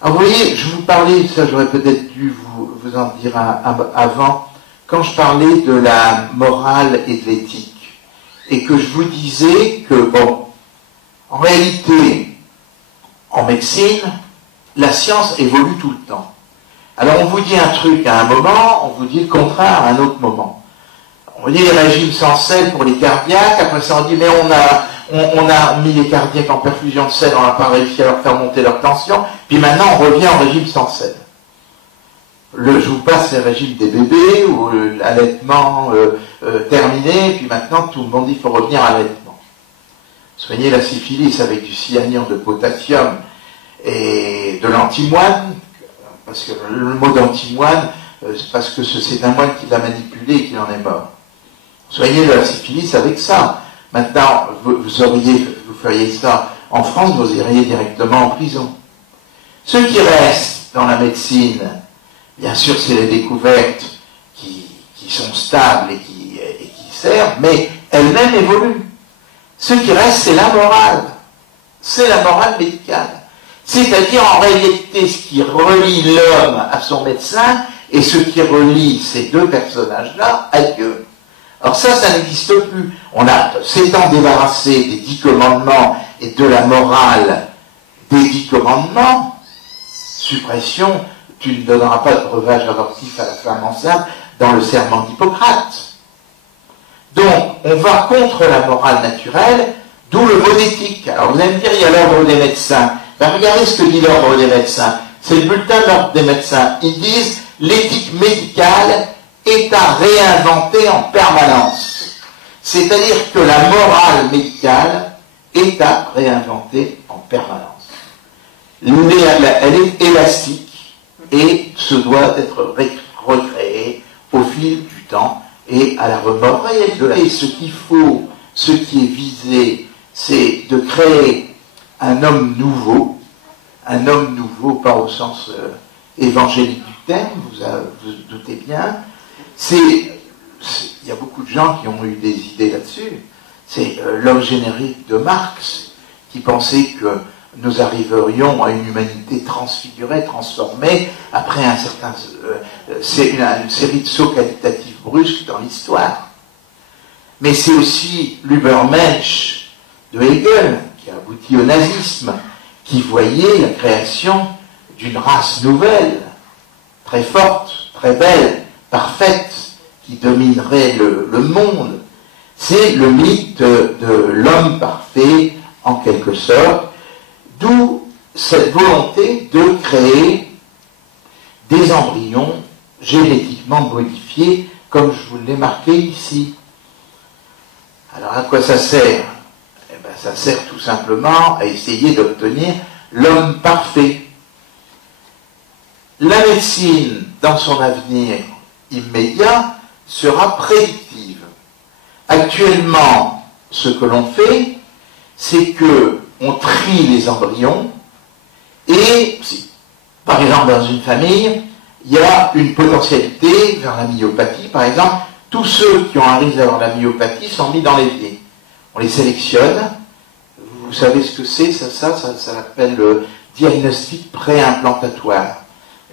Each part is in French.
Alors vous voyez, je vous parlais, ça j'aurais peut-être dû vous en dire avant, quand je parlais de la morale et de l'éthique, et que je vous disais que, bon, en réalité, en médecine, la science évolue tout le temps. Alors on vous dit un truc à un moment, on vous dit le contraire à un autre moment. On dit les régimes sans sel pour les cardiaques, après ça on dit mais on a mis les cardiaques en perfusion de sel, on n'a pas réussi à leur faire monter leur tension, puis maintenant on revient au régime sans sel. Je vous passe les régimes des bébés, ou l'allaitement terminé, puis maintenant tout le monde dit qu'il faut revenir à l'allaitement. Soigner la syphilis avec du cyanure de potassium et de l'antimoine, parce que le mot d'antimoine, c'est parce que c'est un moine qui l'a manipulé et qui en est mort. Soignez la syphilis avec ça. Maintenant, vous feriez ça en France, vous iriez directement en prison. Ceux qui restent dans la médecine, bien sûr, c'est les découvertes qui sont stables et qui servent, mais elles-mêmes évoluent. Ce qui reste, c'est la morale. C'est la morale médicale. C'est-à-dire, en réalité, ce qui relie l'homme à son médecin et ce qui relie ces deux personnages-là à Dieu. Alors ça n'existe plus. On a, s'étant débarrassé des 10 commandements et de la morale des 10 commandements, suppression, tu ne donneras pas de breuvage abortif à la femme enceinte dans le serment d'Hippocrate. Donc, on va contre la morale naturelle, d'où le mot d'éthique. Alors vous allez me dire, il y a l'ordre des médecins. Ben, regardez ce que dit l'ordre des médecins. C'est le bulletin de l'ordre des médecins. Ils disent, l'éthique médicale est à réinventer en permanence. C'est-à-dire que la morale médicale est à réinventer en permanence. Elle est élastique et se doit être recréée au fil du temps et à la remorque réelle de la vie. Ce qu'il faut, ce qui est visé, c'est de créer un homme nouveau, pas au sens évangélique du terme, vous doutez bien. Il y a beaucoup de gens qui ont eu des idées là-dessus. C'est l'homme générique de Marx qui pensait que nous arriverions à une humanité transfigurée, transformée, après une série de sauts qualitatifs brusques dans l'histoire. Mais c'est aussi l'Übermensch de Hegel, qui a abouti au nazisme, qui voyait la création d'une race nouvelle, très forte, très belle, parfaite, qui dominerait le monde. C'est le mythe de l'homme parfait, en quelque sorte, d'où cette volonté de créer des embryons génétiquement modifiés, comme je vous l'ai marqué ici. Alors à quoi ça sert? Eh bien, ça sert tout simplement à essayer d'obtenir l'homme parfait. La médecine, dans son avenir immédiat, sera prédictive. Actuellement, ce que l'on fait, c'est que on trie les embryons et, par exemple, dans une famille, il y a une potentialité vers la myopathie. Par exemple, tous ceux qui ont un risque d'avoir la myopathie sont mis dans l'évier. On les sélectionne. Vous savez ce que c'est, ça s'appelle le diagnostic préimplantatoire.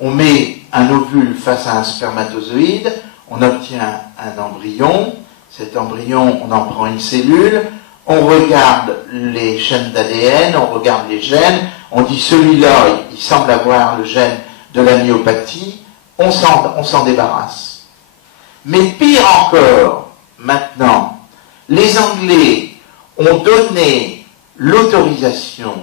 On met un ovule face à un spermatozoïde, on obtient un embryon. Cet embryon, on en prend une cellule, on regarde les chaînes d'ADN, on regarde les gènes, on dit celui-là, il semble avoir le gène de la myopathie, on s'en débarrasse. Mais pire encore, maintenant, les Anglais ont donné l'autorisation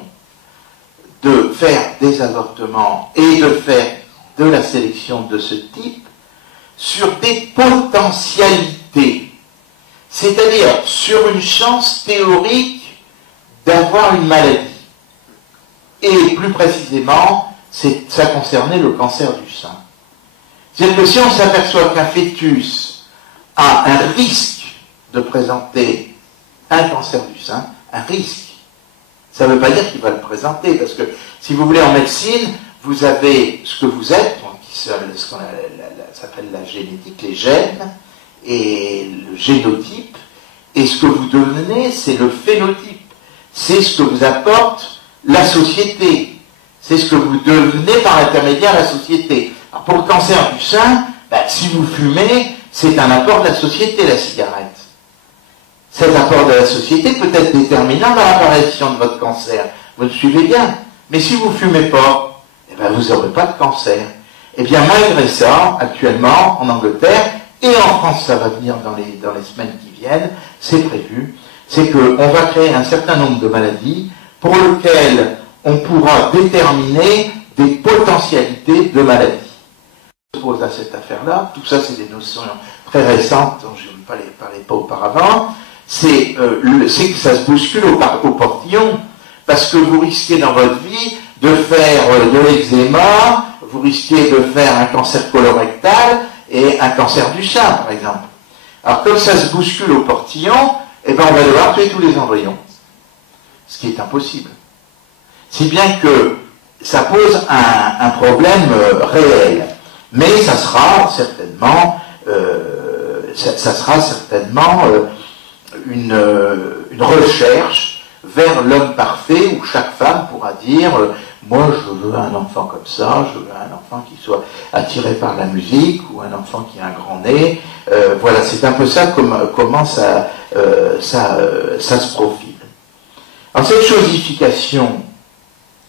de faire des avortements et de faire de la sélection de ce type sur des potentialités. C'est-à-dire sur une chance théorique d'avoir une maladie. Et plus précisément, ça concernait le cancer du sein. C'est-à-dire que si on s'aperçoit qu'un fœtus a un risque de présenter un cancer du sein, un risque, ça ne veut pas dire qu'il va le présenter, parce que si vous voulez en médecine, vous avez ce que vous êtes, ce qu'on s'appelle la génétique, les gènes, et le génotype, et ce que vous devenez, c'est le phénotype. C'est ce que vous apporte la société. c'est ce que vous devenez par intermédiaire de la société. Alors pour le cancer du sein, si vous fumez, c'est un apport de la société, la cigarette. Cet apport de la société peut être déterminant dans l'apparition de votre cancer. Vous le suivez bien. Mais si vous ne fumez pas, vous n'aurez pas de cancer. Et bien malgré ça, actuellement, en Angleterre, et en France, ça va venir dans les semaines qui viennent, c'est prévu, c'est qu'on va créer un certain nombre de maladies pour lesquelles on pourra déterminer des potentialités de maladies. Je pose à cette affaire-là, tout ça c'est des notions très récentes dont je ne parlais pas auparavant, c'est que ça se bouscule au portillon, parce que vous risquez dans votre vie de faire de l'eczéma, vous risquez de faire un cancer colorectal et un cancer du sein, par exemple. Alors comme ça se bouscule au portillon, on va devoir tuer tous les embryons, ce qui est impossible. Si bien que ça pose un problème réel. Mais ça sera certainement, une recherche vers l'homme parfait où chaque femme pourra dire moi je veux un enfant comme ça, je veux un enfant qui soit attiré par la musique ou un enfant qui a un grand nez. Voilà, c'est un peu ça comment ça se profile. Alors cette chosification,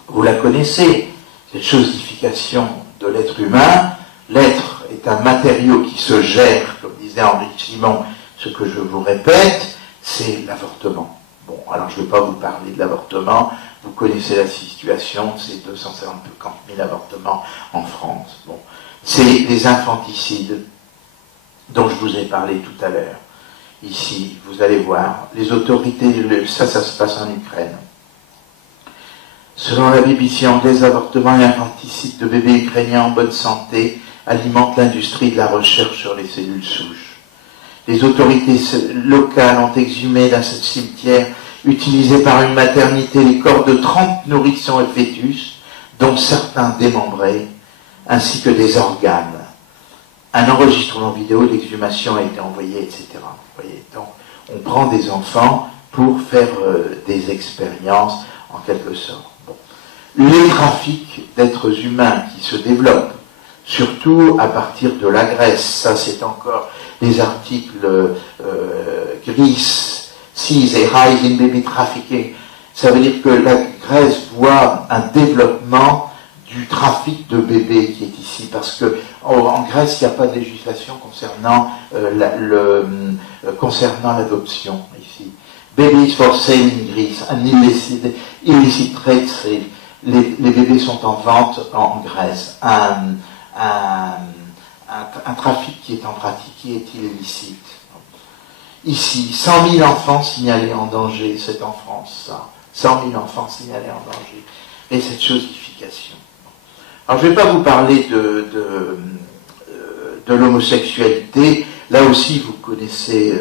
vous la connaissez, cette chosification de l'être humain. L'être est un matériau qui se gère, comme disait Henri Simon, ce que je vous répète, c'est l'avortement. Bon, alors je ne vais pas vous parler de l'avortement, vous connaissez la situation, c'est 250 000 avortements en France. Bon, c'est les infanticides dont je vous ai parlé tout à l'heure. Ici, vous allez voir, les autorités, ça se passe en Ukraine. Selon la BBC anglaise, avortements et infanticides de bébés ukrainiens en bonne santé alimentent l'industrie de la recherche sur les cellules souches. Les autorités locales ont exhumé d'un cimetière utilisé par une maternité les corps de 30 nourrissons et fœtus, dont certains démembrés, ainsi que des organes. Un enregistrement vidéo d'exhumation a été envoyé, etc. Vous voyez, donc, on prend des enfants pour faire des expériences, en quelque sorte. Bon. Les trafics d'êtres humains qui se développent, surtout à partir de la Grèce, ça c'est encore les articles Greece, Seas et Rise in Baby Trafficking, ça veut dire que la Grèce voit un développement du trafic de bébés qui est ici, parce que en Grèce, il n'y a pas de législation concernant l'adoption ici. Babies for sale in Greece, un illicit trade sale. Les bébés sont en vente en Grèce. Un trafic qui est en pratique, qui est illicite. Ici, 100 000 enfants signalés en danger, c'est en France, ça. 100 000 enfants signalés en danger. Et cette chosification. Alors, je ne vais pas vous parler de l'homosexualité. Là aussi, vous connaissez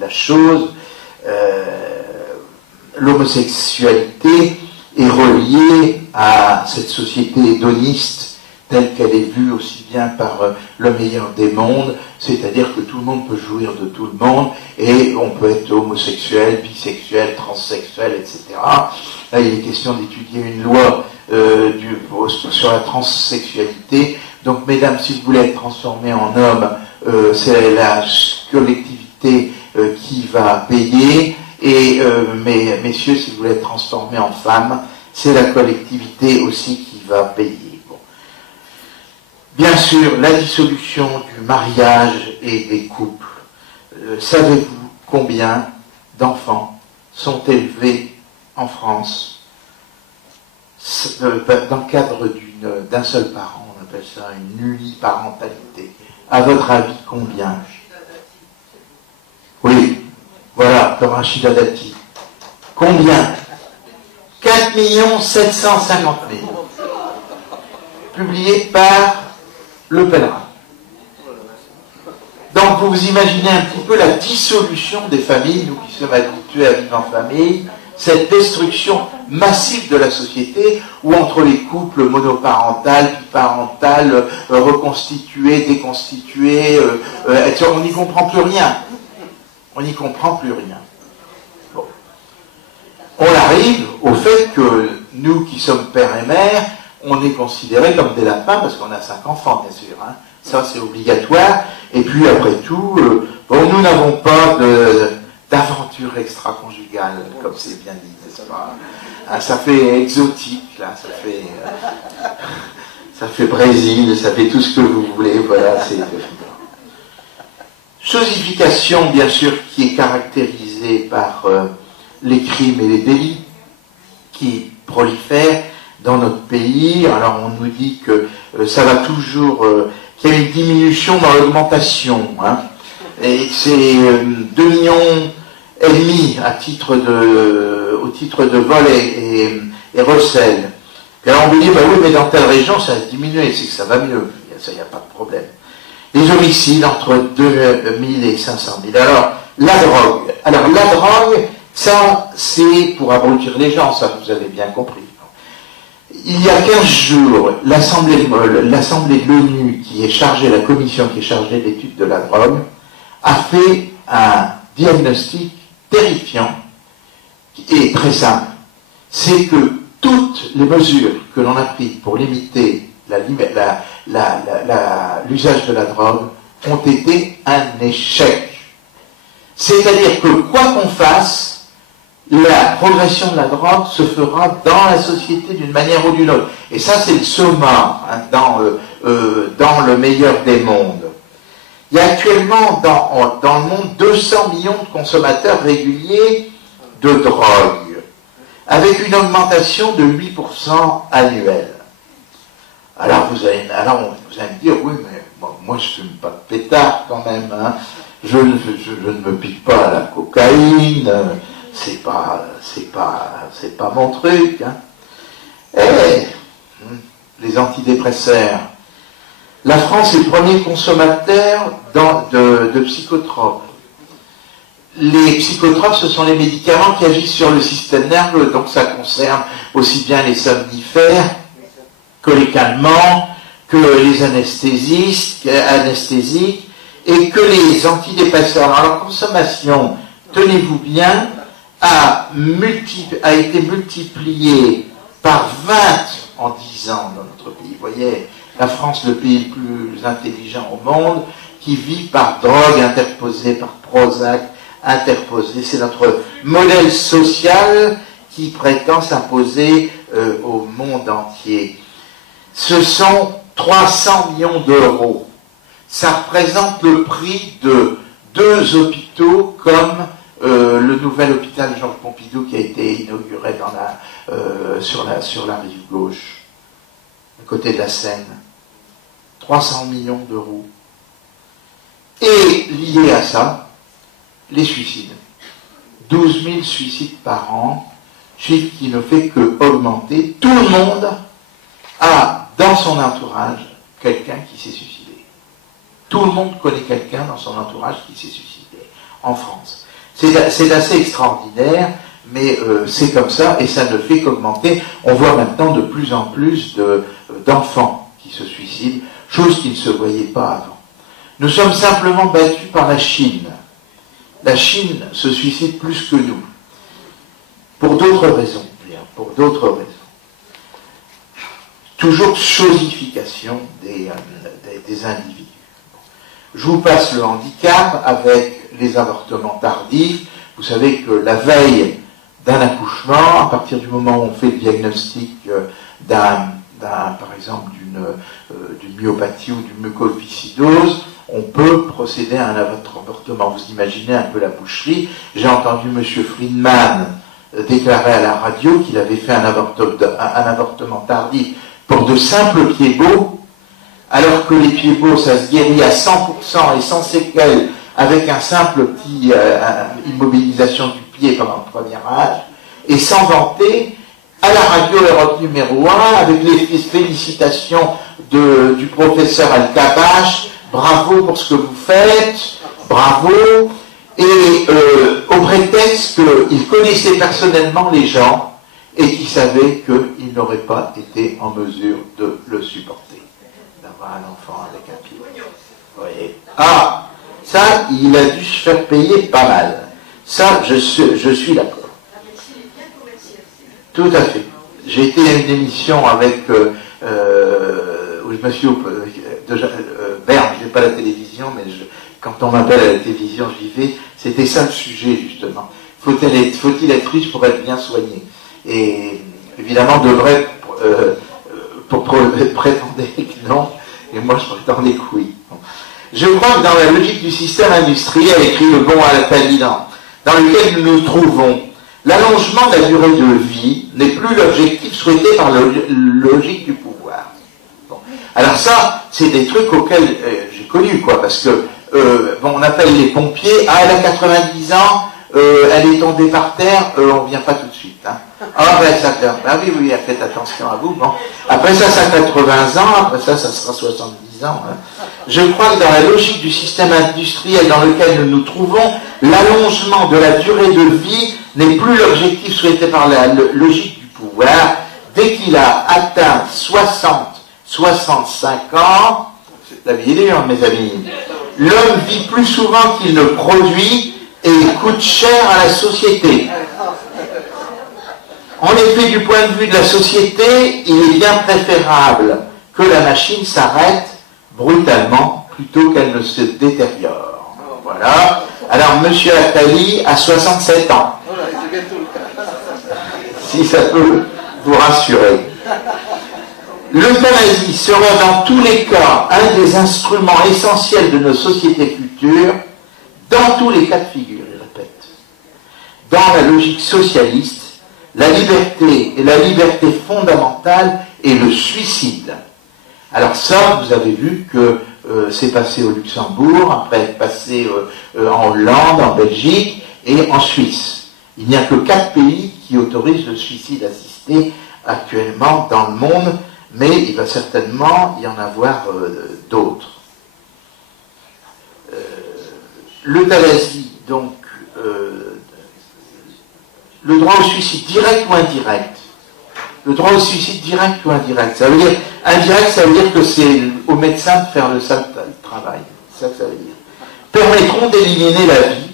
la chose. L'homosexualité est reliée à cette société hédoniste telle qu'elle est vue aussi bien par le meilleur des mondes, c'est-à-dire que tout le monde peut jouir de tout le monde, et on peut être homosexuel, bisexuel, transsexuel, etc. Là, il est question d'étudier une loi sur la transsexualité. Donc, mesdames, si vous voulez être transformées en homme, c'est la collectivité qui va payer, et messieurs, si vous voulez être transformés en femmes, c'est la collectivité aussi qui va payer. Bien sûr, la dissolution du mariage et des couples. Savez-vous combien d'enfants sont élevés en France dans le cadre d'un seul parent? On appelle ça une uniparentalité. À votre avis, combien? Oui, voilà, comme Rachida Dati. Combien? 4 750 000. Publié par Le Pèlerin. Donc vous vous imaginez un petit peu la dissolution des familles, nous qui sommes habitués à vivre en famille, cette destruction massive de la société, où entre les couples monoparentales, biparentales, reconstitués, déconstitués, on n'y comprend plus rien. On n'y comprend plus rien. Bon. On arrive au fait que nous qui sommes pères et mères, on est considérés comme des lapins parce qu'on a 5 enfants, bien sûr. Hein. Ça, c'est obligatoire. Et puis, après tout, bon, nous n'avons pas d'aventure extra-conjugale, comme c'est bien dit, n'est-ce pas? Ah, ça fait exotique, là, ça fait Brésil, ça fait tout ce que vous voulez, voilà, c'est... Chosification, bien sûr, qui est caractérisée par les crimes et les délits qui prolifèrent dans notre pays. Alors, on nous dit que ça va toujours... qu'il y a une diminution dans l'augmentation, hein, et c'est 2,5 millions au titre de vol et recel. Et alors on me dit, bah oui, mais dans telle région, ça a diminué, c'est que ça va mieux, ça, il n'y a pas de problème. Les homicides, entre 2000 et 500 000. Alors, la drogue, ça, c'est pour abrutir les gens, ça, vous avez bien compris. Il y a 15 jours, l'Assemblée de l'ONU, qui est chargée, la commission qui est chargée de l'étude de la drogue, a fait un diagnostic terrifiant et très simple. C'est que toutes les mesures que l'on a prises pour limiter l'usage de la drogue ont été un échec. C'est-à-dire que quoi qu'on fasse, la progression de la drogue se fera dans la société d'une manière ou d'une autre. Et ça, c'est le summum, hein, dans le meilleur des mondes. Il y a actuellement dans le monde 200 millions de consommateurs réguliers de drogue, avec une augmentation de 8% annuelle. Alors vous allez me dire, oui, mais moi je ne fume pas de pétard quand même, hein. Je ne me pique pas à la cocaïne, c'est pas mon truc, hein. Les antidépresseurs. La France est le premier consommateur de psychotropes. Les psychotropes, ce sont les médicaments qui agissent sur le système nerveux, donc ça concerne aussi bien les somnifères que les calmants, que les anesthésiques, et que les antidépresseurs. Alors, la consommation, tenez-vous bien, a été multipliée par 20 en 10 ans dans notre pays. Vous voyez, la France, le pays le plus intelligent au monde, qui vit par drogue interposée, par Prozac interposé. C'est notre modèle social qui prétend s'imposer au monde entier. Ce sont 300 millions d'euros. Ça représente le prix de 2 hôpitaux comme le nouvel hôpital Georges Pompidou qui a été inauguré sur la rive gauche, à côté de la Seine. 300 millions d'euros. Et lié à ça, les suicides. 12 000 suicides par an, chiffre qui ne fait que augmenter. Tout le monde a dans son entourage quelqu'un qui s'est suicidé. Tout le monde connaît quelqu'un dans son entourage qui s'est suicidé en France. C'est assez extraordinaire, mais c'est comme ça et ça ne fait qu'augmenter. On voit maintenant de plus en plus d'enfants qui se suicident, chose qui ne se voyait pas avant. Nous sommes simplement battus par la Chine. La Chine se suicide plus que nous. Pour d'autres raisons. Pour d'autres raisons. Toujours chosification des individus. Je vous passe le handicap avec les avortements tardifs. Vous savez que la veille d'un accouchement, à partir du moment où on fait le diagnostic par exemple d'une myopathie ou d'une mucoviscidose, on peut procéder à un avortement. Vous imaginez un peu la boucherie. J'ai entendu M. Friedman déclarer à la radio qu'il avait fait un avortement tardif pour de simples pieds-bots, alors que les pieds-bots, ça se guérit à 100% et sans séquelles, avec un simple petit immobilisation du pied pendant le premier âge, et sans vanter, à la radio Europe numéro 1, avec les félicitations du professeur Al-Kabash, bravo pour ce que vous faites, bravo, et au prétexte qu'il connaissait personnellement les gens et qu'il savait qu'il n'aurait pas été en mesure de le supporter, d'avoir un enfant avec un pied. Vous voyez ? Ah, ça, il a dû se faire payer pas mal. Ça, je suis d'accord. Tout à fait. j'ai été à une émission avec où je me suis Berne, je n'ai pas la télévision, mais quand on m'appelle à la télévision, j'y vais. C'était ça le sujet, justement. Faut-il être riche pour être bien soigné? Et évidemment, de vrai prétendait que non, et moi je prétendais que oui. Bon. Je crois que dans la logique du système industriel, écrit le bon Attali, dans lequel nous nous trouvons, l'allongement de la durée de vie n'est plus l'objectif souhaité par la logique du pouvoir. Bon. Alors ça, c'est des trucs auxquels j'ai connu, quoi, parce que on appelle les pompiers, ah, elle a 90 ans, elle est tombée par terre, on ne vient pas tout de suite. Hein. Ah ben ça fait, ah oui, faites attention à vous. Bon. Après ça, ça a 80 ans, après ça, ça sera 70 ans. Hein. Je crois que dans la logique du système industriel dans lequel nous nous trouvons, l'allongement de la durée de vie n'est plus l'objectif souhaité par la logique du pouvoir. Dès qu'il a atteint 60-65 ans, la vie est dure, mes amis, l'homme vit plus souvent qu'il ne produit et coûte cher à la société. En effet, du point de vue de la société, il est bien préférable que la machine s'arrête brutalement plutôt qu'elle ne se détériore. Voilà. Alors, M. Attali a 67 ans. Si ça peut vous rassurer. L'euthanasie sera dans tous les cas un des instruments essentiels de nos sociétés futures, dans tous les cas de figure, je répète. Dans la logique socialiste, la liberté et la liberté fondamentale est le suicide. Alors ça, vous avez vu que c'est passé au Luxembourg, après être passé en Hollande, en Belgique et en Suisse. Il n'y a que 4 pays qui autorisent le suicide assisté actuellement dans le monde, mais il va certainement y en avoir d'autres. L'euthanasie, donc, le droit au suicide direct ou indirect. Le droit au suicide direct ou indirect. Ça veut dire, indirect, ça veut dire que c'est au médecin de faire le sale travail. C'est ça que ça veut dire. Permettront d'éliminer la vie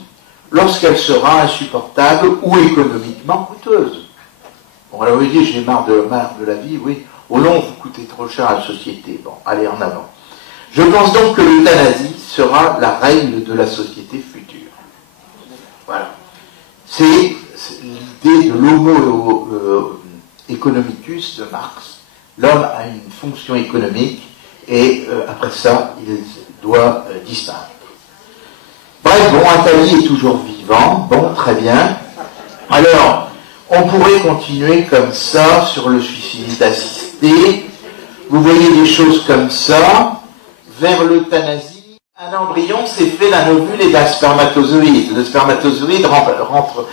lorsqu'elle sera insupportable ou économiquement coûteuse. Bon, alors vous dites, j'ai marre de la vie, oui. Au long, vous coûtez trop cher à la société. Bon, allez, en avant. Je pense donc que l'euthanasie sera la règle de la société future. Voilà. C'est l'idée de l'homo economicus de Marx. L'homme a une fonction économique et après ça, il doit disparaître. Bref, bon, Attali est toujours vivant. Bon, très bien. Alors, on pourrait continuer comme ça sur le suicide assisté. Vous voyez des choses comme ça. Vers l'euthanasie, un embryon s'est fait d'un ovule et d'un spermatozoïde. Le spermatozoïde rencontre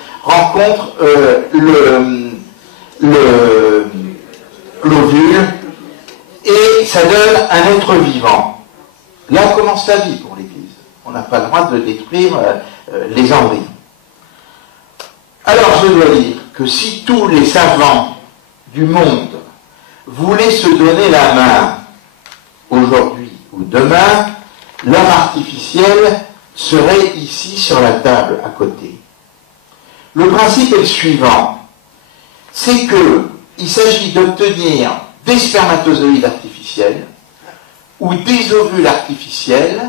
l'ovule et ça donne un être vivant. Là commence la vie pour l'Église. On n'a pas le droit de détruire les embryons. Alors je dois dire que si tous les savants du monde voulaient se donner la main aujourd'hui ou demain, l'homme artificiel serait ici sur la table à côté. Le principe est le suivant, c'est qu'il s'agit d'obtenir des spermatozoïdes artificiels ou des ovules artificiels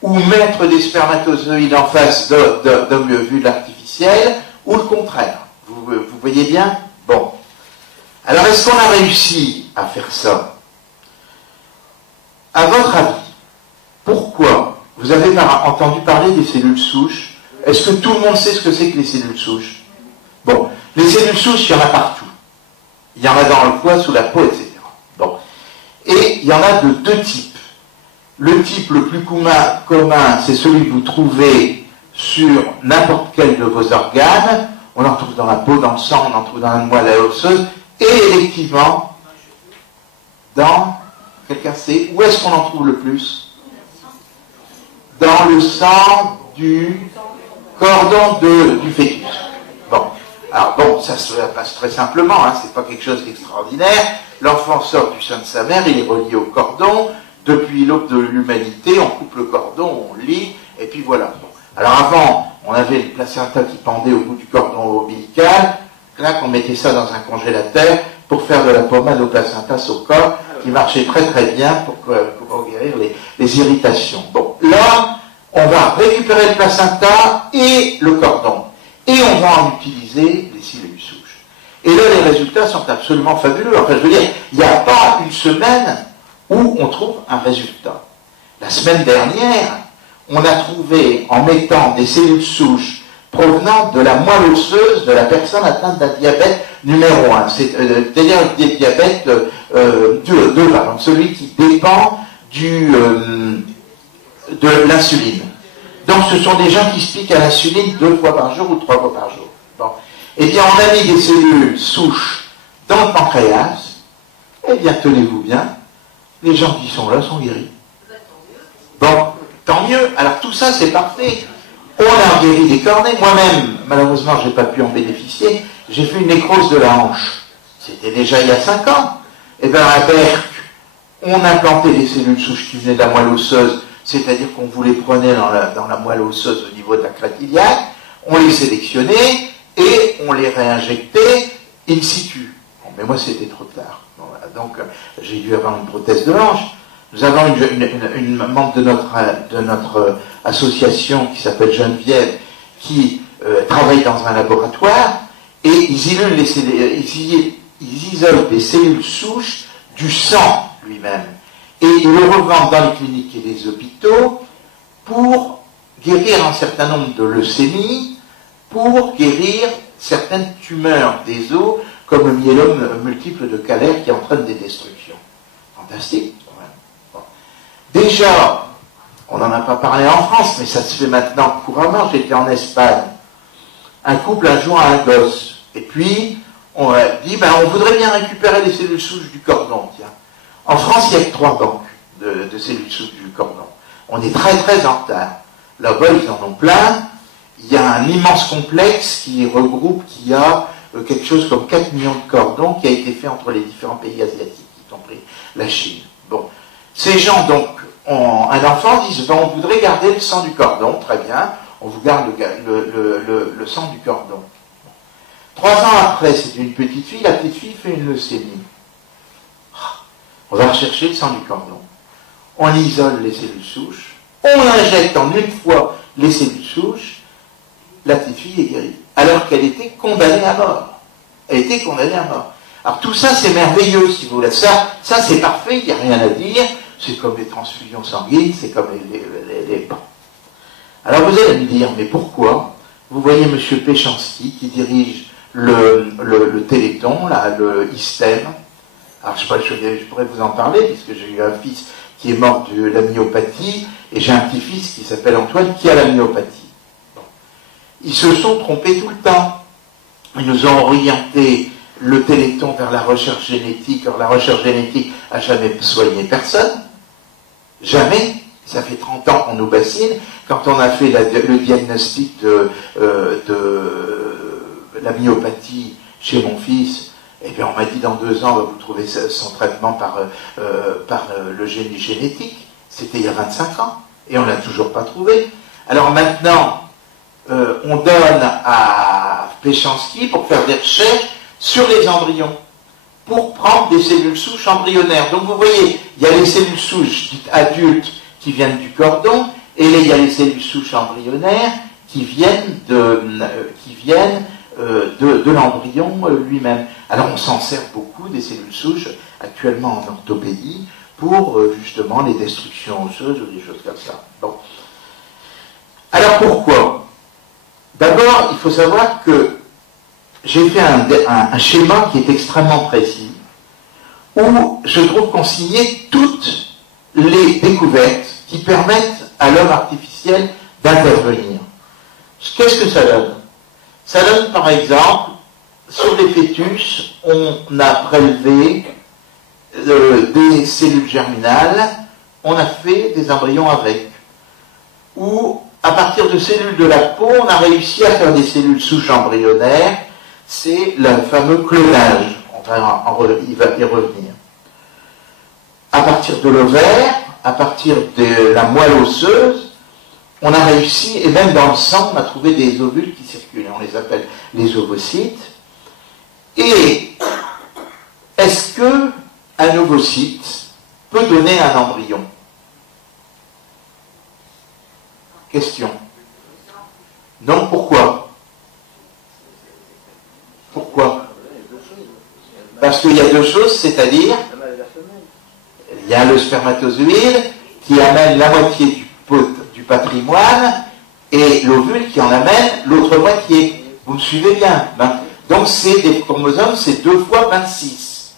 ou mettre des spermatozoïdes en face d'ovules artificiels ou le contraire. Vous voyez bien? Bon. Alors est-ce qu'on a réussi à faire ça? À votre avis, pourquoi vous avez entendu parler des cellules souches? Est-ce que tout le monde sait ce que c'est que les cellules souches? Bon, les cellules souches, il y en a partout. Il y en a dans le foie, sous la peau, etc. Bon. Et il y en a de 2 types. Le type le plus commun, c'est celui que vous trouvez sur n'importe quel de vos organes. On en trouve dans la peau, dans le sang, on en trouve dans la moelle osseuse. Et effectivement, dans... Quelqu'un sait où est-ce qu'on en trouve le plus? Dans le sang du cordon du fœtus. Bon. Alors bon, ça se passe très simplement, hein, c'est pas quelque chose d'extraordinaire. L'enfant sort du sein de sa mère, il est relié au cordon. Depuis l'aube de l'humanité, on coupe le cordon, on lit, et puis voilà. Bon. Alors avant, on avait le placenta qui pendait au bout du cordon ombilical. Là, on mettait ça dans un congélateur, pour faire de la pommade au placenta au corps, qui marchait très très bien pour guérir les irritations. Bon, là, on va récupérer le placenta et le cordon. Et on va en utiliser les cellules souches. Et là, les résultats sont absolument fabuleux. Enfin, je veux dire, il n'y a pas une semaine où on trouve un résultat. La semaine dernière, on a trouvé, en mettant des cellules souches provenant de la moelle osseuse de la personne atteinte d'un diabète numéro 1, c'est-à-dire des diabètes 2, donc celui qui dépend de l'insuline. Donc ce sont des gens qui se piquent à l'insuline 2 fois par jour ou 3 fois par jour. Bon. Eh bien, on a mis des cellules souches dans le pancréas. Eh bien, tenez-vous bien, les gens qui sont là sont guéris. Bon, tant mieux. Alors tout ça, c'est parfait. On a guéri des cornets. Moi-même, malheureusement, je n'ai pas pu en bénéficier. J'ai fait une nécrose de la hanche. C'était déjà il y a 5 ans. Eh bien, à Berck, on implantait des cellules souches qui venaient de la moelle osseuse, c'est-à-dire qu'on vous les prenait dans la moelle osseuse au niveau de la crête iliaque, on les sélectionnait et on les réinjectait in situ. Bon, mais moi, c'était trop tard. Bon, voilà. Donc, j'ai dû avoir une prothèse de hanche. Nous avons une membre de notre association qui s'appelle Geneviève, qui travaille dans un laboratoire, et ils isolent des cellules souches du sang lui-même. Et ils le revendent dans les cliniques et les hôpitaux pour guérir un certain nombre de leucémies, pour guérir certaines tumeurs des os, comme le myélome multiple de Calère qui entraîne des destructions. Fantastique. Bon. Déjà, on n'en a pas parlé en France, mais ça se fait maintenant couramment. J'étais en Espagne. Un couple un jour a un gosse. Et puis, on a dit, on voudrait bien récupérer les cellules souches du cordon. Tiens. En France, il n'y a que 3 banques de cellules souches du cordon. On est très très en retard. Là-bas, ils en ont plein. Il y a un immense complexe qui regroupe, qui a quelque chose comme 4 millions de cordons qui a été fait entre les différents pays asiatiques, y compris la Chine. Bon. Ces gens, donc, un enfant dit, on voudrait garder le sang du cordon, très bien, on vous garde le sang du cordon. 3 ans après, c'est une petite fille, la petite fille fait une leucémie. On va rechercher le sang du cordon. On isole les cellules souches, on injecte en une fois les cellules souches, la petite fille est guérie. Alors qu'elle était condamnée à mort. Elle était condamnée à mort. Alors tout ça, c'est merveilleux, si vous voulez. Ça c'est parfait, il n'y a rien à dire. C'est comme les transfusions sanguines, c'est comme les... Alors vous allez me dire, mais pourquoi? Vous voyez M. Péchanski qui dirige le Téléthon, là, le ISTEM. Alors je pourrais vous en parler, puisque j'ai eu un fils qui est mort de la myopathie, et j'ai un petit-fils qui s'appelle Antoine qui a la myopathie. Bon. Ils se sont trompés tout le temps. Ils nous ont orienté le Téléthon vers la recherche génétique. Alors la recherche génétique n'a jamais soigné personne. Jamais. Ça fait 30 ans qu'on nous bassine. Quand on a fait le diagnostic de la myopathie chez mon fils, eh bien on m'a dit dans 2 ans, vous trouvez son traitement par le génie génétique. C'était il y a 25 ans. Et on ne l'a toujours pas trouvé. Alors maintenant, on donne à Péchanski pour faire des recherches sur les embryons, pour prendre des cellules souches embryonnaires. Donc vous voyez, il y a les cellules souches dites adultes qui viennent du cordon, et il y a les cellules souches embryonnaires qui viennent de l'embryon lui-même. Alors on s'en sert beaucoup des cellules souches actuellement en orthopédie pour justement les destructions osseuses ou des choses comme ça. Bon. Alors pourquoi? D'abord, il faut savoir que j'ai fait un schéma qui est extrêmement précis, où je trouve consignées toutes les découvertes qui permettent à l'homme artificiel d'intervenir. Qu'est-ce que ça donne? Ça donne par exemple, sur les fœtus, on a prélevé des cellules germinales, on a fait des embryons avec. Ou à partir de cellules de la peau, on a réussi à faire des cellules souches embryonnaires, c'est le fameux clonage, il va y revenir. À partir de l'ovaire, à partir de la moelle osseuse, on a réussi, et même dans le sang, on a trouvé des ovules qui circulent, on les appelle les ovocytes, et ovocyte peut donner un embryon? Question. Non, pourquoi? Pourquoi? Parce qu'il y a deux choses, c'est-à-dire, il y a le spermatozoïde qui amène la moitié du patrimoine et l'ovule qui en amène l'autre moitié. Vous me suivez bien, hein? Donc c'est des chromosomes, c'est 2 fois 26.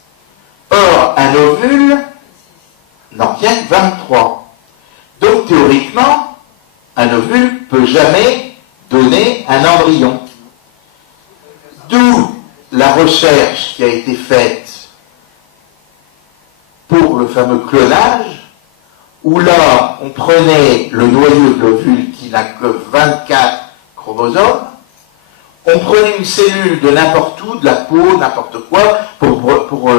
Or, un ovule n'en tient que 23. Donc théoriquement, un ovule peut jamais donner un embryon. D'où la recherche qui a été faite pour le fameux clonage, où là, on prenait le noyau de l'ovule qui n'a que 24 chromosomes, on prenait une cellule de n'importe où, de la peau, n'importe quoi. Pour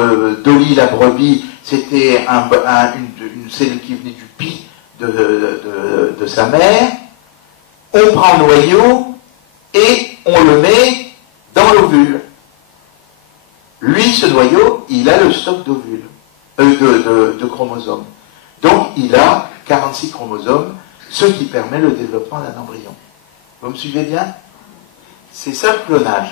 Dolly la brebis, c'était une cellule qui venait du pis de sa mère. On prend le noyau et on le met dans l'ovule. Lui, ce noyau, il a le stock d'ovules, de chromosomes. Donc, il a 46 chromosomes, ce qui permet le développement d'un embryon. Vous me suivez bien? C'est ça le clonage.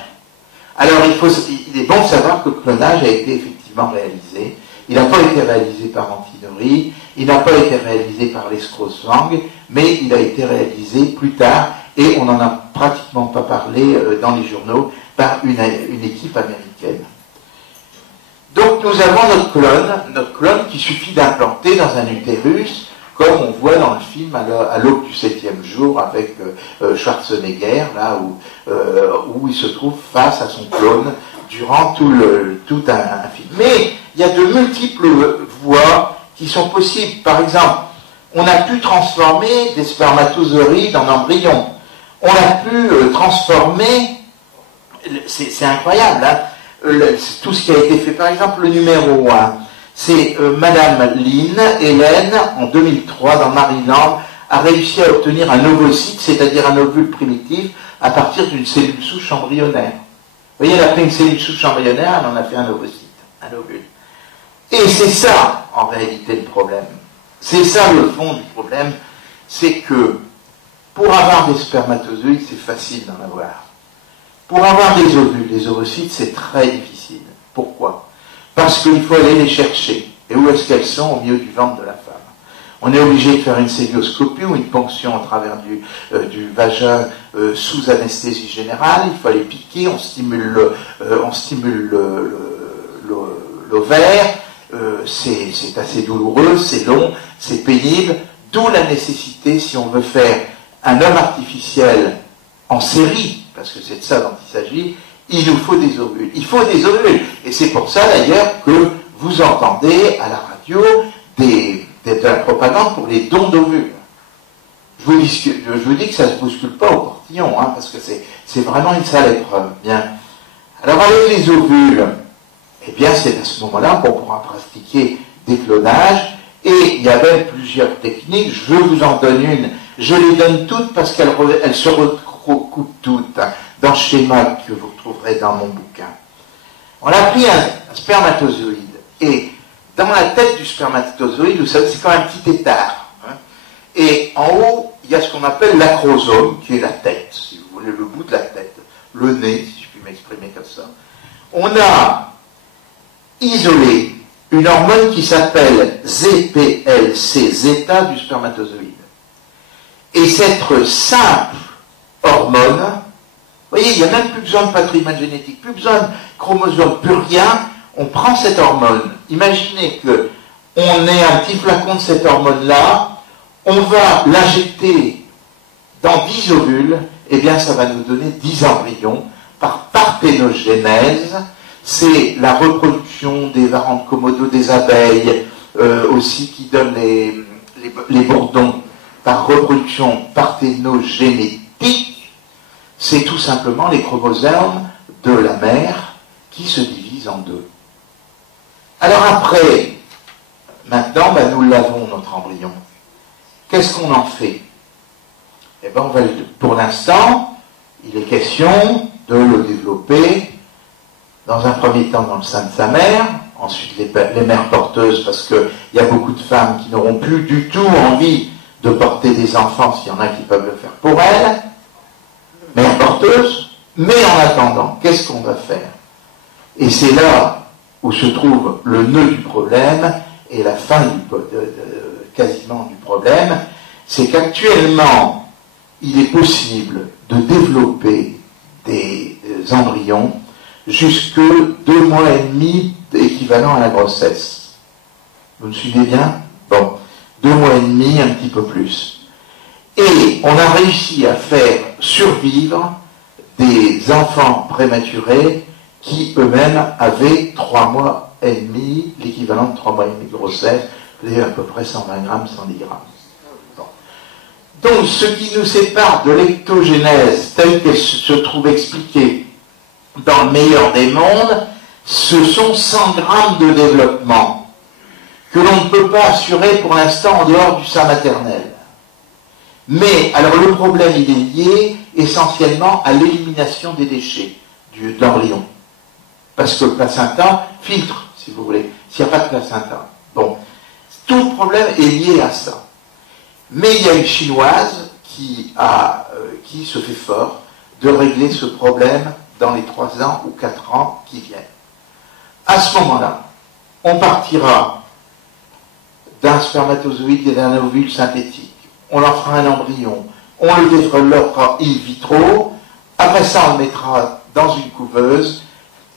Alors, il est bon de savoir que le clonage a été effectivement réalisé. Il n'a pas été réalisé par Antinori, il n'a pas été réalisé par les Strauss-Wang, mais il a été réalisé plus tard, et on n'en a pratiquement pas parlé dans les journaux, par une équipe américaine. Donc nous avons notre clone qui suffit d'implanter dans un utérus, comme on voit dans le film à l'aube du 7e jour avec Schwarzenegger, là où il se trouve face à son clone durant tout un film. Mais il y a de multiples voies qui sont possibles. Par exemple, on a pu transformer des spermatozoïdes en embryons. On a pu transformer, c'est incroyable, hein, tout ce qui a été fait. Par exemple, le numéro 1, c'est Madame Lynn, Hélène, en 2003, dans Maryland, a réussi à obtenir un ovocyte, c'est-à-dire un ovule primitif, à partir d'une cellule souche embryonnaire. Vous voyez, elle a pris une cellule souche embryonnaire, elle en a fait un ovocyte, un ovule. Et c'est ça, en réalité, le problème. C'est ça le fond du problème, c'est que pour avoir des spermatozoïdes, c'est facile d'en avoir. Pour avoir des ovules, des ovocytes, c'est très difficile. Pourquoi? Parce qu'il faut aller les chercher. Et où est-ce qu'elles sont? Au milieu du ventre de la femme. On est obligé de faire une célioscopie ou une ponction à travers du vagin sous anesthésie générale. Il faut aller piquer, on stimule l'ovaire. C'est assez douloureux, c'est long, c'est pénible. D'où la nécessité, si on veut faire un homme artificiel en série, parce que c'est de ça dont il s'agit, il nous faut des ovules. Il faut des ovules. Et c'est pour ça d'ailleurs que vous entendez à la radio de la propagande pour les dons d'ovules. Je vous dis que ça ne se bouscule pas au portillon, hein, parce que c'est vraiment une sale épreuve. Bien. Alors avec les ovules, eh bien c'est à ce moment-là qu'on pourra pratiquer des clonages, et il y a même plusieurs techniques. Je vous en donne une. Je les donne toutes parce qu'elles se recoupent toutes, hein, dans le schéma que vous retrouverez dans mon bouquin. On a pris un spermatozoïde, et dans la tête du spermatozoïde, vous savez, c'est comme un petit étard. Hein, et en haut, il y a ce qu'on appelle l'acrosome, qui est la tête, si vous voulez, le bout de la tête, le nez, si je puis m'exprimer comme ça. On a isolé une hormone qui s'appelle ZPLC, zeta du spermatozoïde. Et cette simple hormone, vous voyez, il n'y a même plus besoin de patrimoine génétique, plus besoin de chromosomes, plus rien. On prend cette hormone. Imaginez que on ait un petit flacon de cette hormone-là, on va l'injecter dans 10 ovules, et bien ça va nous donner 10 embryons par parthénogenèse. C'est la reproduction des varantes Komodo des abeilles, aussi qui donne les bourdons par reproduction parthénogénétique. C'est tout simplement les chromosomes de la mère qui se divisent en deux. Alors après, maintenant, nous l'avons, notre embryon. Qu'est-ce qu'on en fait? Eh bien, pour l'instant, il est question de le développer dans un premier temps dans le sein de sa mère, ensuite les mères porteuses, parce qu'il y a beaucoup de femmes qui n'auront plus du tout envie de porter des enfants, s'il y en a qui peuvent le faire pour elles, mères porteuses. Mais en attendant, qu'est-ce qu'on va faire? Et c'est là où se trouve le nœud du problème et la fin quasiment du problème, c'est qu'actuellement, il est possible de développer des embryons jusque 2 mois et demi équivalent à la grossesse. Vous me suivez bien? Bon, 2 mois et demi, un petit peu plus. Et on a réussi à faire survivre des enfants prématurés qui eux-mêmes avaient 3 mois et demi, l'équivalent de 3 mois et demi de grossesse, c'est-à-dire à peu près 120 grammes, 110 grammes. Bon. Donc, ce qui nous sépare de l'ectogénèse telle qu'elle se trouve expliquée dans le meilleur des mondes, ce sont 100 grammes de développement que l'on ne peut pas assurer pour l'instant en dehors du sein maternel. Mais, alors le problème, il est lié essentiellement à l'élimination des déchets de l'embryon. Parce que le placenta filtre, si vous voulez, s'il n'y a pas de placenta. Bon, tout le problème est lié à ça. Mais il y a une Chinoise qui se fait fort de régler ce problème dans les 3 ans ou 4 ans qui viennent. À ce moment-là, on partira d'un spermatozoïde et d'un ovule synthétique. On leur fera un embryon, on le développera in vitro, après ça on le mettra dans une couveuse,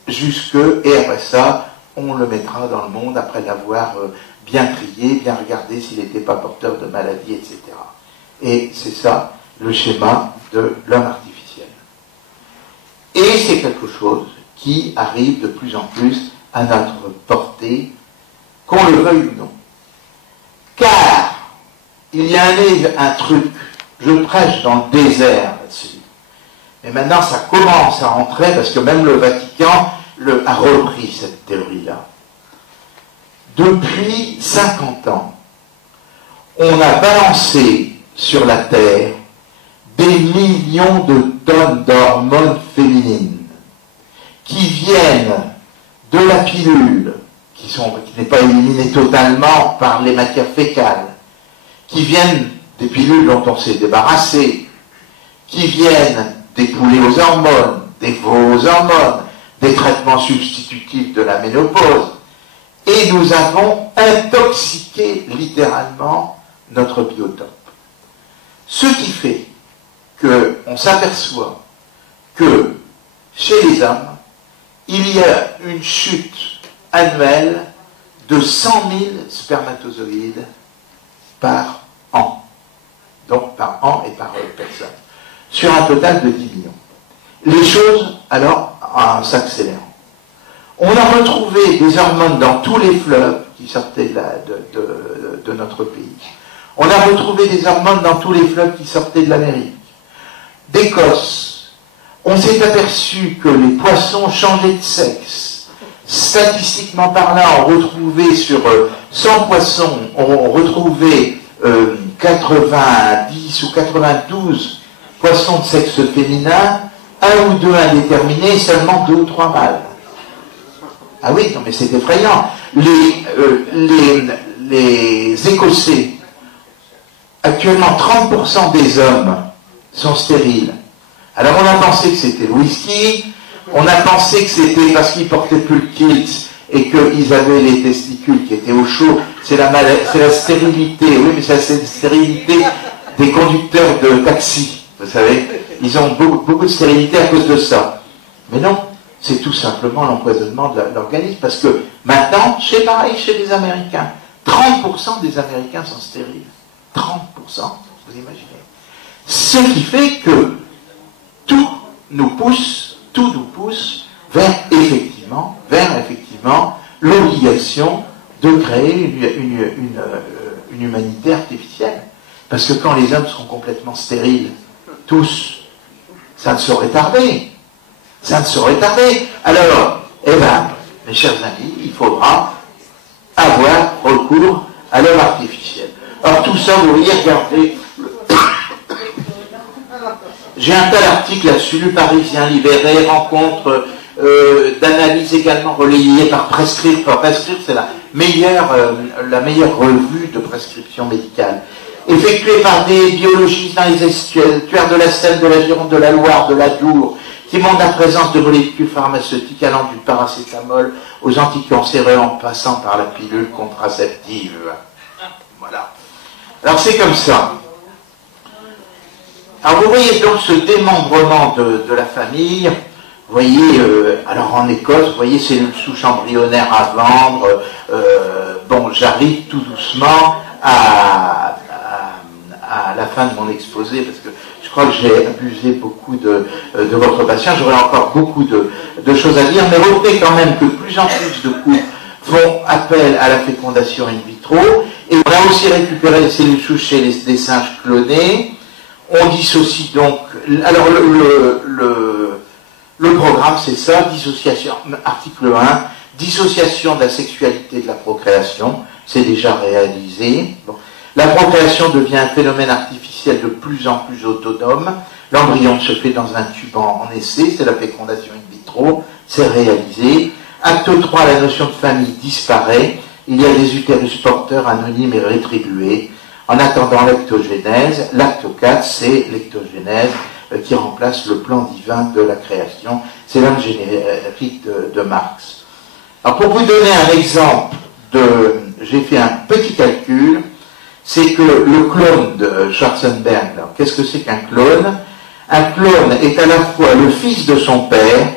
et après ça on le mettra dans le monde après l'avoir bien trié, bien regardé s'il n'était pas porteur de maladie, etc. Et c'est ça le schéma de l'homme artificiel. Et c'est quelque chose qui arrive de plus en plus à notre portée, qu'on le veuille ou non. Car il y a un truc, je prêche dans le désert là-dessus. Mais maintenant, ça commence à rentrer, parce que même le Vatican a repris cette théorie-là. Depuis 50 ans, on a balancé sur la Terre des millions de tonnes d'hormones féminines qui viennent de la pilule, qui n'est pas éliminée totalement par les matières fécales, qui viennent des pilules dont on s'est débarrassé, qui viennent des poulets aux hormones, des veaux aux hormones, des traitements substitutifs de la ménopause. Et nous avons intoxiqué littéralement notre biotope. Ce qui fait qu'on s'aperçoit que chez les hommes, il y a une chute annuelle de 100 000 spermatozoïdes par an. Donc par an et par personne. Sur un total de 10 millions. Les choses, alors, s'accélèrent. On a retrouvé des hormones dans tous les fleuves qui sortaient de notre pays. On a retrouvé des hormones dans tous les fleuves qui sortaient de l'Amérique, d'Écosse. On s'est aperçu que les poissons changeaient de sexe. Statistiquement parlant, on retrouvait sur 100 poissons, on retrouvait 90 ou 92 poissons de sexe féminin, 1 ou 2 indéterminés, seulement 2 ou 3 mâles. Ah oui, non mais c'est effrayant. Les Écossais, actuellement 30% des hommes sont stériles. Alors on a pensé que c'était le whisky, on a pensé que c'était parce qu'ils portaient plus le kilt et qu'ils avaient les testicules qui étaient au chaud. C'est la stérilité, oui, mais c'est la stérilité des conducteurs de taxi, vous savez. Ils ont beaucoup de stérilité à cause de ça. Mais non, c'est tout simplement l'empoisonnement de l'organisme, parce que maintenant, c'est pareil chez les Américains. 30% des Américains sont stériles. 30%, vous imaginez. Ce qui fait que tout nous pousse vers effectivement l'obligation de créer une humanité artificielle. Parce que quand les hommes seront complètement stériles, tous, ça ne saurait tarder. Ça ne saurait tarder. Alors, mes chers amis, il faudra avoir recours à l'homme artificiel. Alors tout ça, vous voyez, regardez. J'ai un tel article là-dessus, le Parisien libéré rencontre d'analyse également relayée par Prescrire. Prescrire, c'est la meilleure revue de prescription médicale. Effectuée par des biologistes dans les estuaires de la Seine, de la Gironde, de la Loire, de la Dour, qui montrent la présence de molécules pharmaceutiques allant du paracétamol aux anticancéreux en passant par la pilule contraceptive. Voilà. Alors c'est comme ça. Alors vous voyez donc ce démembrement de la famille. Vous voyez, alors en Écosse, vous voyez cellules souches embryonnaires à vendre. Bon, j'arrive tout doucement à la fin de mon exposé, parce que je crois que j'ai abusé beaucoup de votre patience. J'aurais encore beaucoup de choses à dire, mais retenez quand même que de plus en plus de couples font appel à la fécondation in vitro, et on a aussi récupéré les cellules souches chez des singes clonés. On dissocie donc, alors le programme c'est ça, dissociation, article 1, dissociation de la sexualité de la procréation, c'est déjà réalisé. Bon. La procréation devient un phénomène artificiel de plus en plus autonome. L'embryon se fait dans un tube en essai, c'est la fécondation in vitro, c'est réalisé. Acte 3, la notion de famille disparaît. Il y a des utérus porteurs anonymes et rétribués. En attendant l'ectogénèse, l'acte 4, c'est l'ectogénèse qui remplace le plan divin de la création. C'est l'homme générique de Marx. Alors pour vous donner un exemple j'ai fait un petit calcul, c'est que le clone de Schwarzenberg, qu'est-ce que c'est qu'un clone? Un clone est à la fois le fils de son père,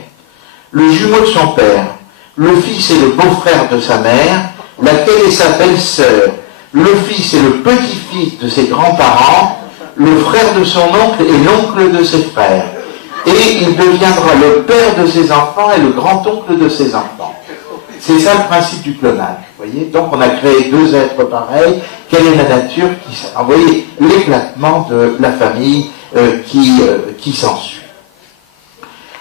le jumeau de son père, le fils et le beau-frère de sa mère, laquelle est sa belle-sœur, le fils et le petit-fils de ses grands-parents, le frère de son oncle et l'oncle de ses frères. Et il deviendra le père de ses enfants et le grand-oncle de ses enfants. C'est ça le principe du clonage. Vous voyez, donc on a créé deux êtres pareils. Quelle est la nature qui s'en... Vous voyez l'éclatement de la famille qui s'ensuit.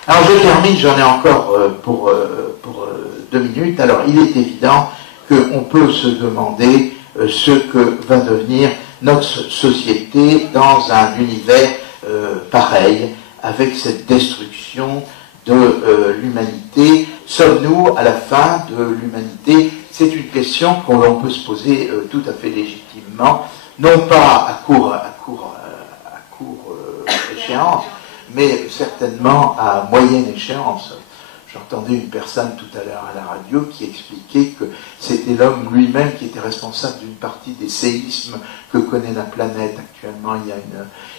Alors je termine, j'en ai encore pour 2 minutes. Alors il est évident qu'on peut se demander ce que va devenir notre société dans un univers pareil, avec cette destruction de l'humanité. Sommes-nous à la fin de l'humanité? C'est une question qu'on peut se poser tout à fait légitimement, non pas à court échéance, mais certainement à moyenne échéance. J'entendais une personne tout à l'heure à la radio qui expliquait que c'était l'homme lui-même qui était responsable d'une partie des séismes que connaît la planète actuellement. Il y a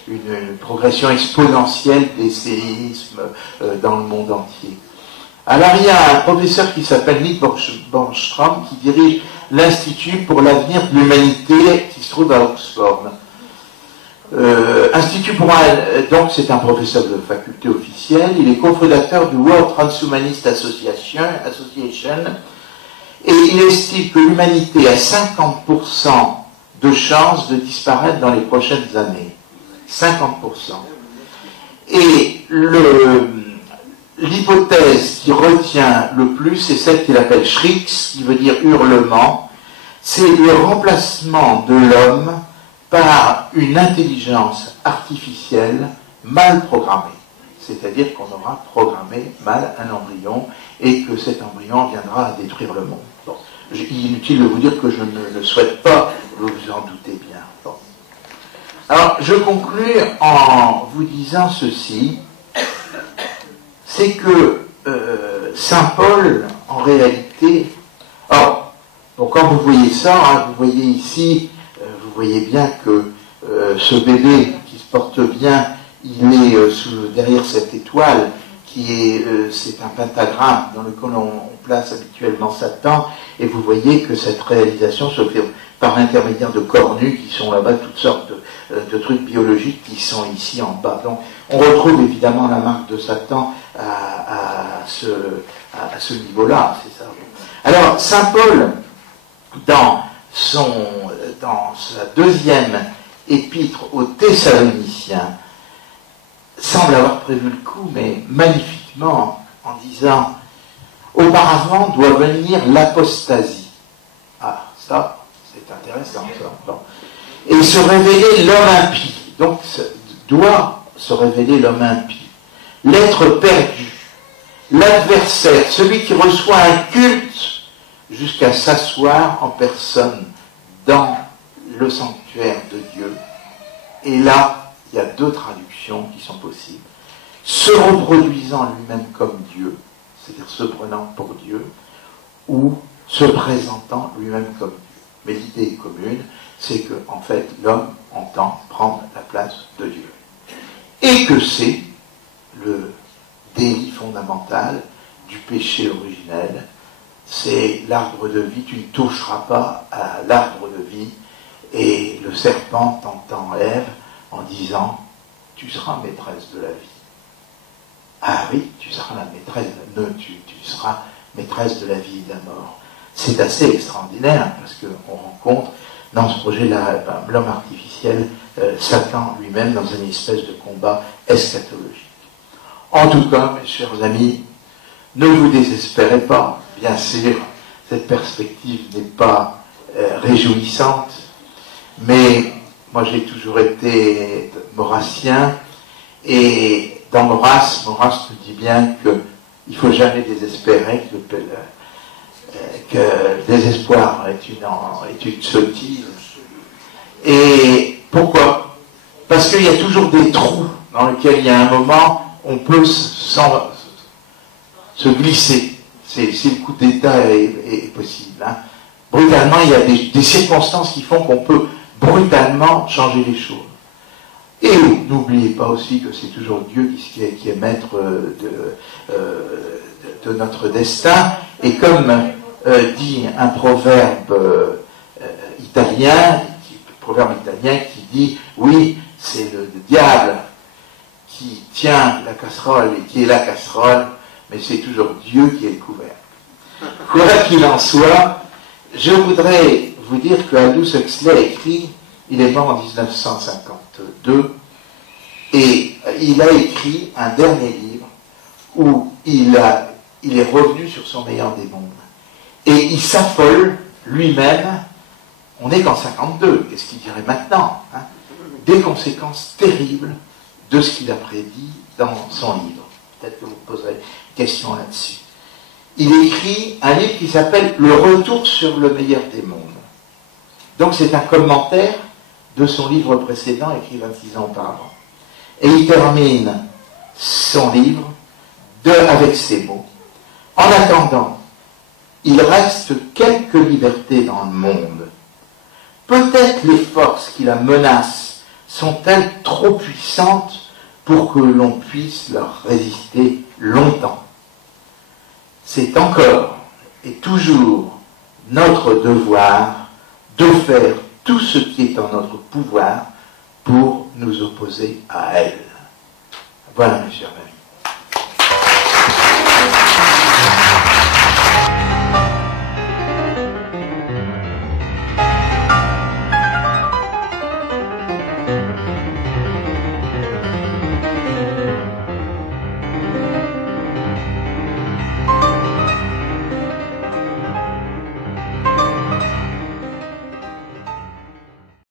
une progression exponentielle des séismes dans le monde entier. Alors il y a un professeur qui s'appelle Nick Bostrom qui dirige l'Institut pour l'avenir de l'humanité qui se trouve à Oxford. Institut pour donc c'est un professeur de faculté officielle, il est cofondateur du World Transhumanist Association et il estime que l'humanité a 50% de chances de disparaître dans les prochaines années. 50%. Et l'hypothèse qui retient le plus, c'est celle qu'il appelle Shrieks, qui veut dire hurlement, c'est le remplacement de l'homme par une intelligence artificielle mal programmée. C'est-à-dire qu'on aura programmé mal un embryon et que cet embryon viendra à détruire le monde. Bon. Il est inutile de vous dire que je ne le souhaite pas, vous vous en doutez bien. Bon. Alors, je conclus en vous disant ceci, c'est que Saint Paul, en réalité... Or, donc quand vous voyez ça, hein, vous voyez ici... Vous voyez bien que ce bébé qui se porte bien, il est derrière cette étoile c'est un pentagramme dans lequel on place habituellement Satan, et vous voyez que cette réalisation se fait par l'intermédiaire de cornues qui sont là-bas, toutes sortes de trucs biologiques qui sont ici en bas. Donc on retrouve évidemment la marque de Satan à ce niveau-là, c'est ça. Alors Saint Paul, dans sa deuxième épître aux Thessaloniciens, semble avoir prévu le coup, mais magnifiquement, en disant « Auparavant doit venir l'apostasie ». Ah, ça, c'est intéressant, ça. Bon. Et se révéler l'homme impie. Donc, doit se révéler l'homme impie. L'être perdu. l'adversaire, celui qui reçoit un culte jusqu'à s'asseoir en personne dans le sanctuaire de Dieu. Et là, il y a deux traductions qui sont possibles. Se reproduisant lui-même comme Dieu, c'est-à-dire se prenant pour Dieu, ou se présentant lui-même comme Dieu. Mais l'idée commune, c'est que, en fait, l'homme entend prendre la place de Dieu. Et que c'est le délit fondamental du péché originel, c'est l'arbre de vie, tu ne toucheras pas à l'arbre de vie, et le serpent tentant Ève en disant, tu seras maîtresse de la vie. Ah oui, tu seras la maîtresse, tu seras maîtresse de la vie et de la mort. C'est assez extraordinaire, parce qu'on rencontre dans ce projet-là, l'homme artificiel, Satan lui-même, dans une espèce de combat eschatologique. En tout cas, mes chers amis, ne vous désespérez pas. Bien sûr, cette perspective n'est pas réjouissante, mais moi j'ai toujours été maurassien, et dans Maurras nous dit bien qu'il ne faut jamais désespérer, que le désespoir est une sottise. Et pourquoi? Parce qu'il y a toujours des trous dans lesquels il y a un moment on peut se glisser. Si le coup d'État est possible. Hein. Brutalement, il y a des circonstances qui font qu'on peut brutalement changer les choses. Et n'oubliez pas aussi que c'est toujours Dieu qui est maître de notre destin. Et comme dit un proverbe italien qui dit, oui, c'est le diable qui tient la casserole et qui est la casserole, mais c'est toujours Dieu qui est le couvercle. Quoi qu'il en soit, je voudrais vous dire que Aldous Huxley a écrit, il est mort en 1952, et il a écrit un dernier livre où il est revenu sur son meilleur des mondes. Et il s'affole lui-même, on n'est qu'en 52, qu'est-ce qu'il dirait maintenant, hein, des conséquences terribles de ce qu'il a prédit dans son livre. Peut-être que vous poserez une question là-dessus. Il écrit un livre qui s'appelle « Le retour sur le meilleur des mondes ». Donc c'est un commentaire de son livre précédent, écrit 26 ans auparavant. Et il termine son livre avec ces mots. En attendant, il reste quelques libertés dans le monde. Peut-être les forces qui la menacent sont-elles trop puissantes pour que l'on puisse leur résister longtemps. C'est encore et toujours notre devoir de faire tout ce qui est en notre pouvoir pour nous opposer à elles. Voilà, mes chers amis.